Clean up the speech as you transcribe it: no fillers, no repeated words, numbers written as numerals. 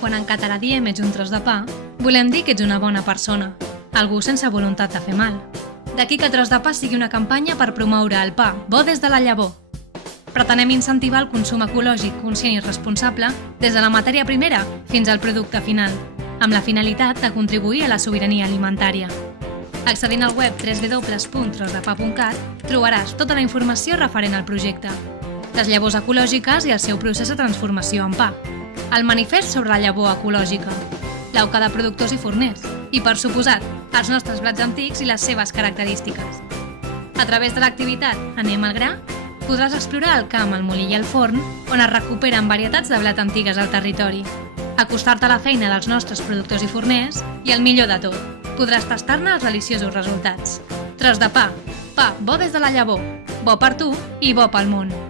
Quan en català diem ets un tros de pa, volem dir que ets una bona persona, algú sense voluntat de fer mal. D'aquí que Tros de Pa sigui una campanya per promoure el pa bo des de la llavor. Pretenem incentivar el consum ecològic conscient i responsable des de la matèria primera fins al producte final, amb la finalitat de contribuir a la sobirania alimentària. Accedint al web www.trosdepa.cat trobaràs tota la informació referent al projecte, les llavors ecològiques i el seu procés de transformació en pa, el manifest sobre la llavor ecològica, l'auca de productors i forners i, per suposat, els nostres blats antics i les seves característiques. A través de l'activitat Anem al gra, podràs explorar el camp, el molí i el forn, on es recuperen varietats de blat antigues al territori, acostar-te a la feina dels nostres productors i forners i, el millor de tot, podràs tastar-ne els deliciosos resultats. Tros de pa, pa bo des de la llavor, bo per tu i bo pel món.